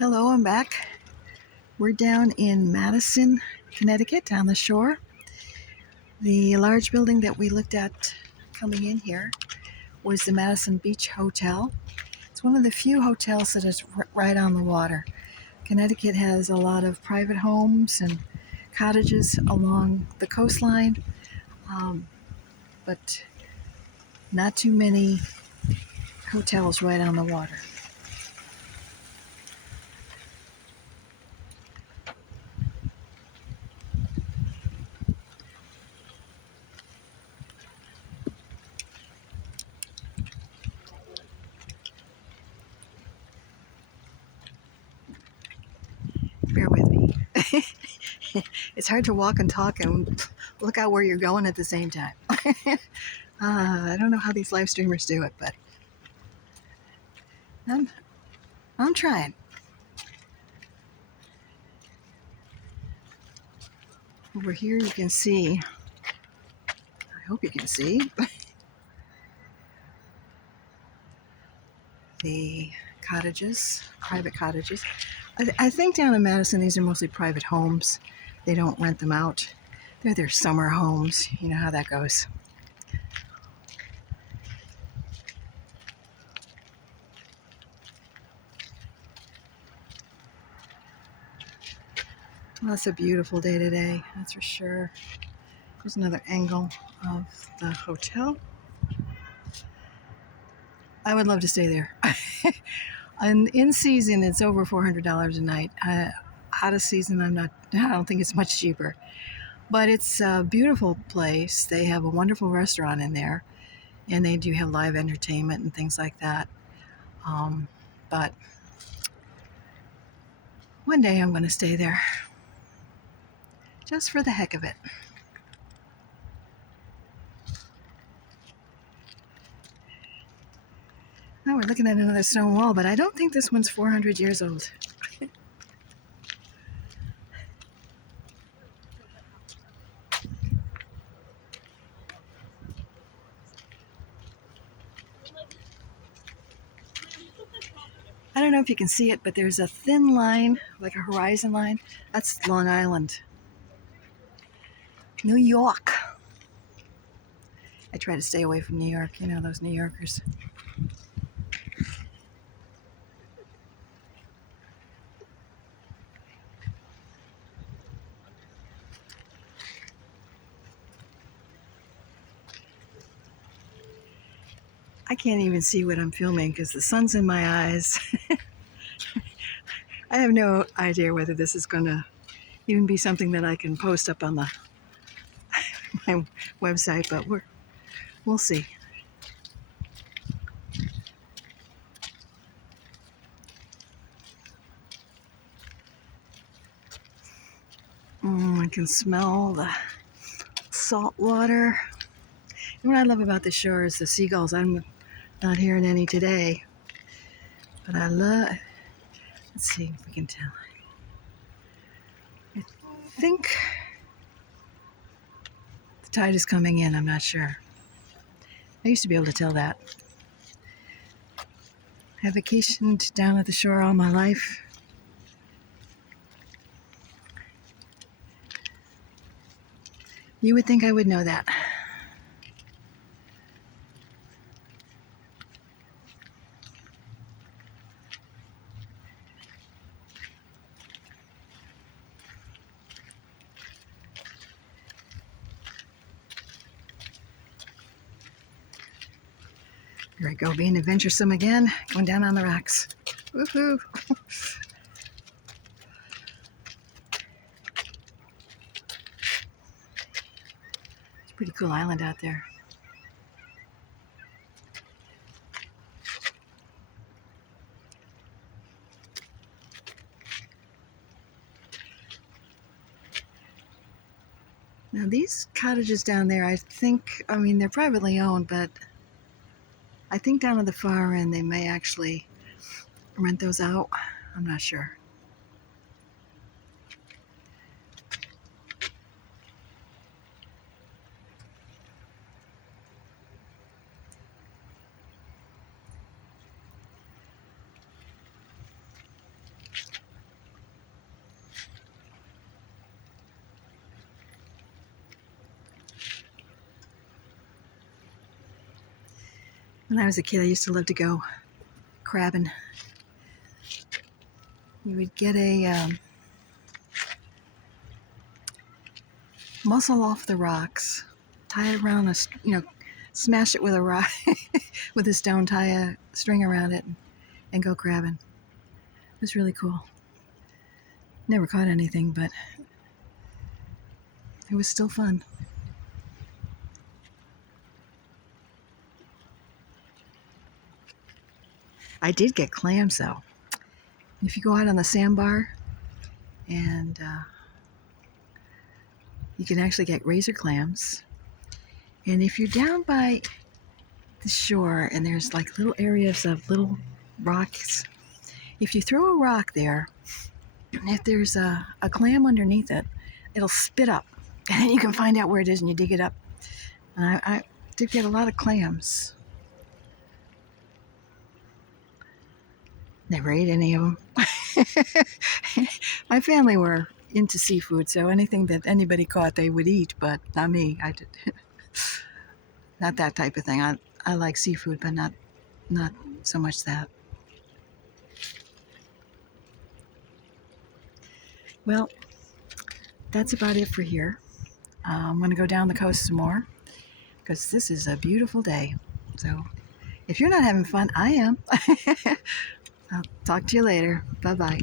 Hello, I'm back. We're down in Madison, Connecticut, on the shore. The large building that we looked at coming in here was the Madison Beach Hotel. It's one of the few hotels that is right on the water. Connecticut has a lot of private homes and cottages along the coastline, but not too many hotels right on the water. Bear with me. It's hard to walk and talk and look out where you're going at the same time. I don't know how these live streamers do it, but I'm, I'm trying. Over here you can see, I hope you can see, the cottages, private cottages. I think down in Madison these are mostly private homes. They don't rent them out. They're their summer homes. You know how that goes. Well, it's a beautiful day today, that's for sure. Here's another angle of the hotel. I would love to stay there. And in season, it's over $400 a night. Out of season, I don't think it's much cheaper. But it's a beautiful place. They have a wonderful restaurant in there, and they do have live entertainment and things like that. But one day I'm going to stay there, just for the heck of it. Now we're looking at another stone wall, but I don't think this one's 400 years old. I don't know if you can see it, but there's a thin line, like a horizon line. That's Long Island, New York. I try to stay away from New York, you know, those New Yorkers. I can't even see what I'm filming because the sun's in my eyes. I have no idea whether this is going to even be something that I can post up on my website, but we'll see. I can smell the salt water. And what I love about the shore is the seagulls. I'm not hearing any today, but let's see if we can tell. I think the tide is coming in. I'm not sure. I used to be able to tell that. I have vacationed down at the shore all my life. You would think I would know that. Here I go, being adventuresome again, going down on the rocks. Woohoo! It's a pretty cool island out there. Now these cottages down there, I mean, they're privately owned, but I think down at the far end they may actually rent those out. I'm not sure. When I was a kid, I used to love to go crabbing. You would get a mussel off the rocks, tie it around smash it with a rock, with a stone, tie a string around it, and go crabbing. It was really cool. Never caught anything, but it was still fun. I did get clams though. If you go out on the sandbar, and you can actually get razor clams. And if you're down by the shore and there's like little areas of little rocks, if you throw a rock there, if there's a clam underneath it, it'll spit up, and then you can find out where it is and you dig it up. And I did get a lot of clams. Never ate any of them. My family were into seafood, so anything that anybody caught they would eat, but not me. I did not that type of thing. I like seafood, but not so much that. Well, that's about it for here. I'm going to go down the coast some more because this is a beautiful day. So if you're not having fun, I am. I'll talk to you later. Bye-bye.